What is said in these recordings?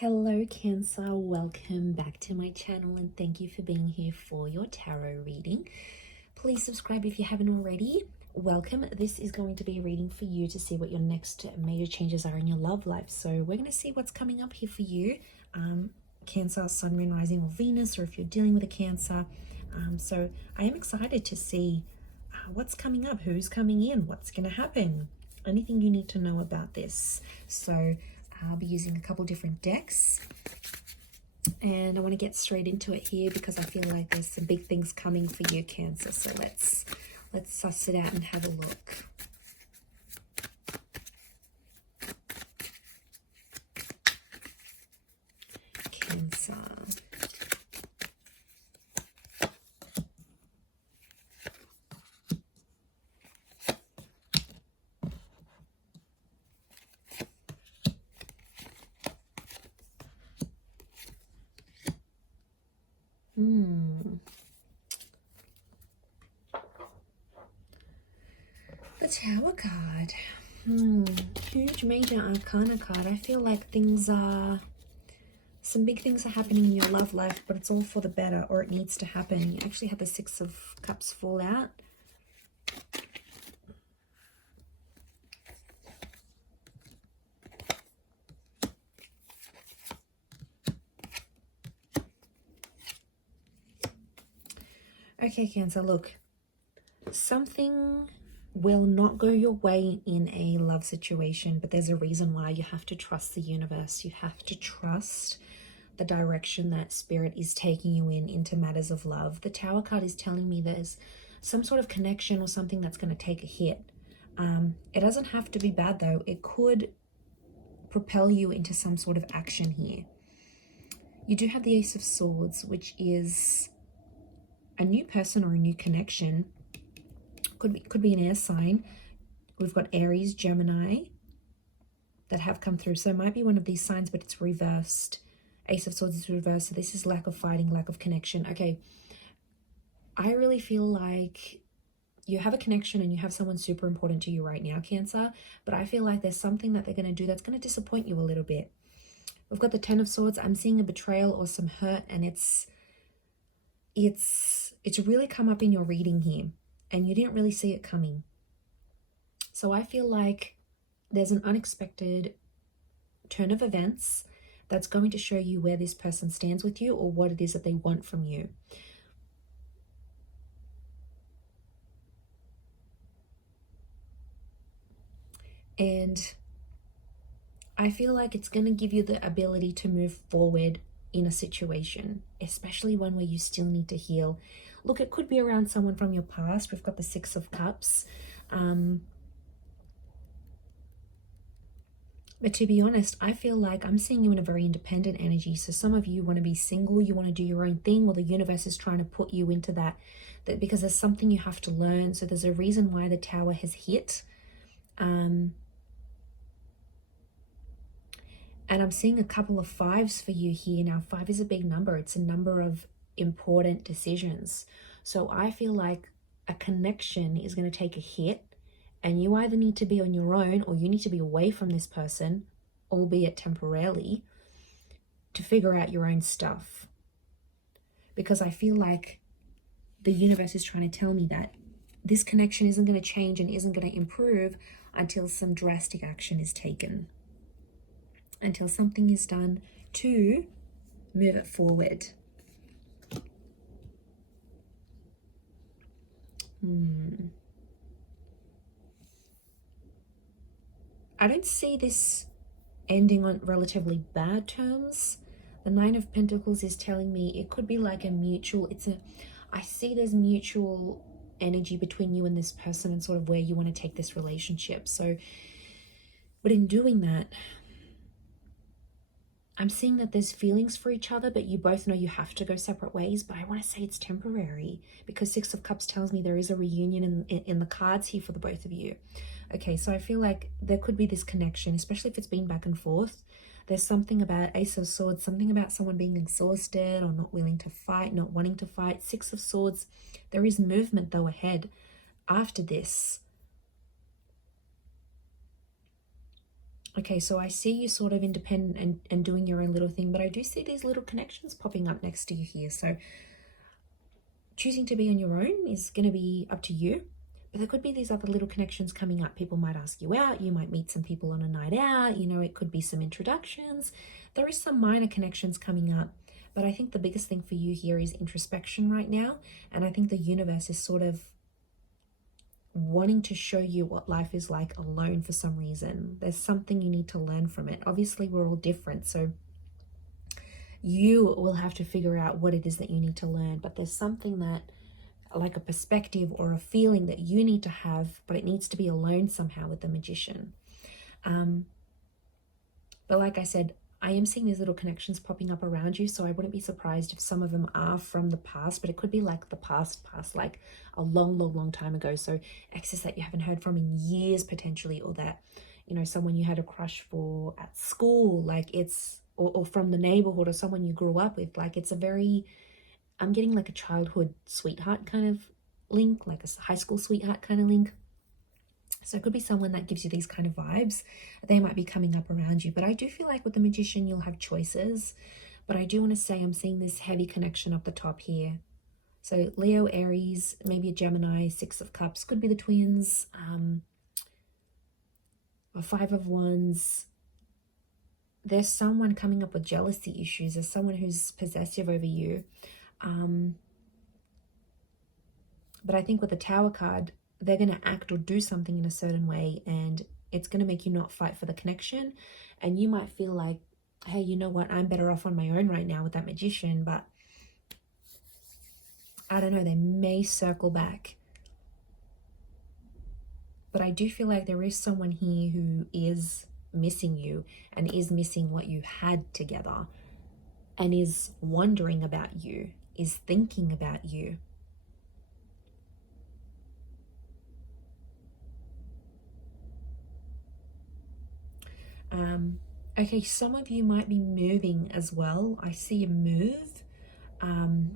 Hello Cancer, welcome back to my channel and thank you for being here for your tarot reading. Please subscribe if you haven't already. Welcome. This is going to be a reading for you to see what your next major changes are in your love life. So we're going to see what's coming up here for you. Cancer, Sun, Moon, Rising or Venus, or if you're dealing with a Cancer. So I am excited to see what's coming up, who's coming in, what's going to happen, anything you need to know about this. So I'll be using a couple different decks and I want to get straight into it here because I feel like there's some big things coming for you, Cancer. So let's suss it out and have a look. Cancer. The Tower card. Huge major arcana card. I feel like some big things are happening in your love life, but it's all for the better, or it needs to happen. You actually have the Six of Cups fall out. Okay, Cancer, look. Something will not go your way in a love situation, but there's a reason why. You have to trust the universe. You have to trust the direction that Spirit is taking you into matters of love. The Tower card is telling me there's some sort of connection or something that's going to take a hit. It doesn't have to be bad though. It could propel you into some sort of action here. You do have the Ace of Swords, which is a new person or a new connection. Could be an air sign. We've got Aries, Gemini that have come through. So it might be one of these signs, but it's reversed. Ace of Swords is reversed. So this is lack of fighting, lack of connection. Okay. I really feel like you have a connection and you have someone super important to you right now, Cancer. But I feel like there's something that they're going to do that's going to disappoint you a little bit. We've got the Ten of Swords. I'm seeing a betrayal or some hurt, and it's really come up in your reading here. And you didn't really see it coming. So I feel like there's an unexpected turn of events that's going to show you where this person stands with you or what it is that they want from you. And I feel like it's going to give you the ability to move forward in a situation, especially one where you still need to heal. Look, it could be around someone from your past. We've got the Six of Cups. But to be honest, I feel like I'm seeing you in a very independent energy. So some of you want to be single, you want to do your own thing. Well, the universe is trying to put you into that because there's something you have to learn. So there's a reason why the Tower has hit. And I'm seeing a couple of fives for you here. Now, 5 is a big number. It's a number of important decisions. So I feel like a connection is going to take a hit, and you either need to be on your own or you need to be away from this person, albeit temporarily, to figure out your own stuff. Because I feel like the universe is trying to tell me that this connection isn't going to change and isn't going to improve until some drastic action is taken. Until something is done to move it forward. I don't see this ending on relatively bad terms. The Nine of Pentacles is telling me it could be like a mutual, I see there's mutual energy between you and this person and sort of where you want to take this relationship. So, but in doing that, I'm seeing that there's feelings for each other, but you both know you have to go separate ways. But I want to say it's temporary because Six of Cups tells me there is a reunion in the cards here for the both of you. Okay, so I feel like there could be this connection, especially if it's been back and forth. There's something about Ace of Swords, something about someone being exhausted or not willing to fight, not wanting to fight. Six of Swords, there is movement though ahead after this. Okay, so I see you sort of independent and doing your own little thing, but I do see these little connections popping up next to you here. So choosing to be on your own is going to be up to you. But there could be these other little connections coming up. People might ask you out. You might meet some people on a night out. You know, it could be some introductions. There is some minor connections coming up. But I think the biggest thing for you here is introspection right now. And I think the universe is sort of wanting to show you what life is like alone for some reason. There's something you need to learn from it. Obviously, we're all different. So you will have to figure out what it is that you need to learn. But there's something that, like a perspective or a feeling that you need to have, but it needs to be alone somehow with the Magician. But like I said, I am seeing these little connections popping up around you, so I wouldn't be surprised if some of them are from the past, but it could be like the past, like a long time ago. So exes that you haven't heard from in years potentially, or that, you know, someone you had a crush for at school, like it's, or from the neighborhood, or someone you grew up with. Like it's a very, I'm getting like a childhood sweetheart kind of link, like a high school sweetheart kind of link. So it could be someone that gives you these kind of vibes. They might be coming up around you. But I do feel like with the Magician, you'll have choices. But I do want to say I'm seeing this heavy connection up the top here. So Leo, Aries, maybe a Gemini, Six of Cups. Could be the twins. Or Five of Wands. There's someone coming up with jealousy issues. There's someone who's possessive over you. But I think with the Tower card, they're going to act or do something in a certain way, and it's going to make you not fight for the connection. And you might feel like, hey, you know what, I'm better off on my own right now with that Magician. But I don't know, they may circle back. But I do feel like there is someone here who is missing you and is missing what you had together, and is wondering about you, is thinking about you. Okay, some of you might be moving as well. I see a move.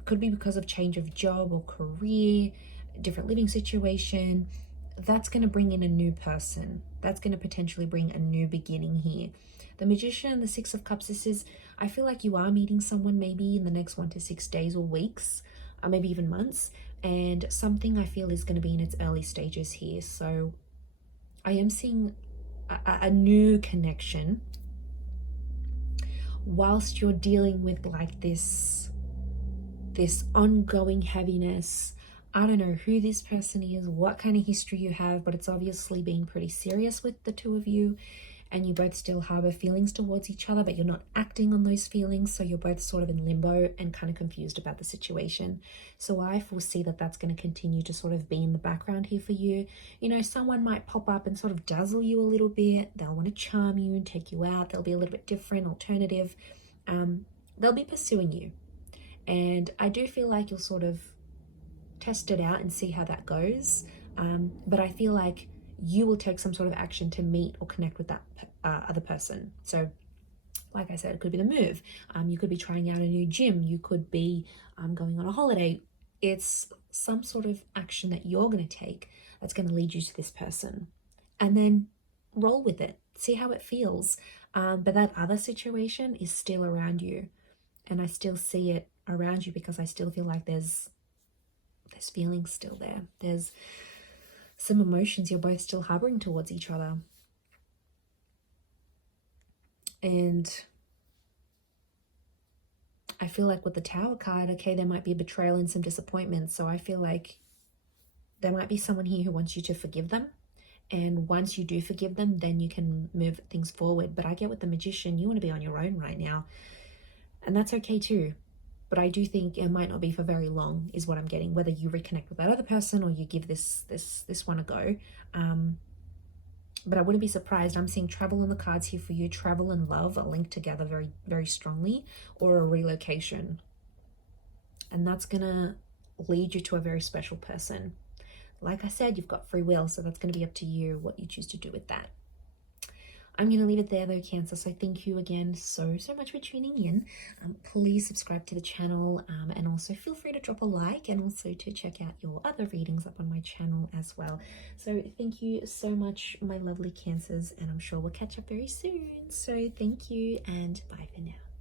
Could be because of change of job or career, different living situation. That's going to bring in a new person. That's going to potentially bring a new beginning here. The Magician, the Six of Cups, this is, I feel like you are meeting someone maybe in the next 1 to 6 days or weeks, or maybe even months. And something I feel is going to be in its early stages here. So I am seeing a new connection whilst you're dealing with like this ongoing heaviness. I don't know who this person is, what kind of history you have, but it's obviously been pretty serious with the two of you, and you both still harbor feelings towards each other, but you're not acting on those feelings. So you're both sort of in limbo and kind of confused about the situation. So I foresee that that's going to continue to sort of be in the background here for you. You know, someone might pop up and sort of dazzle you a little bit. They'll want to charm you and take you out. They'll be a little bit different, alternative. They'll be pursuing you. And I do feel like you'll sort of test it out and see how that goes. But I feel like you will take some sort of action to meet or connect with that other person. So like I said, it could be the move. You could be trying out a new gym. You could be going on a holiday. It's some sort of action that you're going to take that's going to lead you to this person. And then roll with it. See how it feels. But that other situation is still around you. And I still see it around you because I still feel like there's feelings still there. There's some emotions you're both still harboring towards each other. And I feel like with the Tower card, okay, there might be a betrayal and some disappointment. So I feel like there might be someone here who wants you to forgive them. And once you do forgive them, then you can move things forward. But I get with the Magician, you want to be on your own right now. And that's okay too. But I do think it might not be for very long, is what I'm getting, whether you reconnect with that other person or you give this one a go. But I wouldn't be surprised. I'm seeing travel on the cards here for you. Travel and love are linked together very, very strongly, or a relocation. And that's going to lead you to a very special person. Like I said, you've got free will, so that's going to be up to you what you choose to do with that. I'm going to leave it there though, Cancer. So thank you again so much for tuning in. Please subscribe to the channel, and also feel free to drop a like, and also to check out your other readings up on my channel as well. So thank you so much, my lovely Cancers, and I'm sure we'll catch up very soon. So thank you, and bye for now.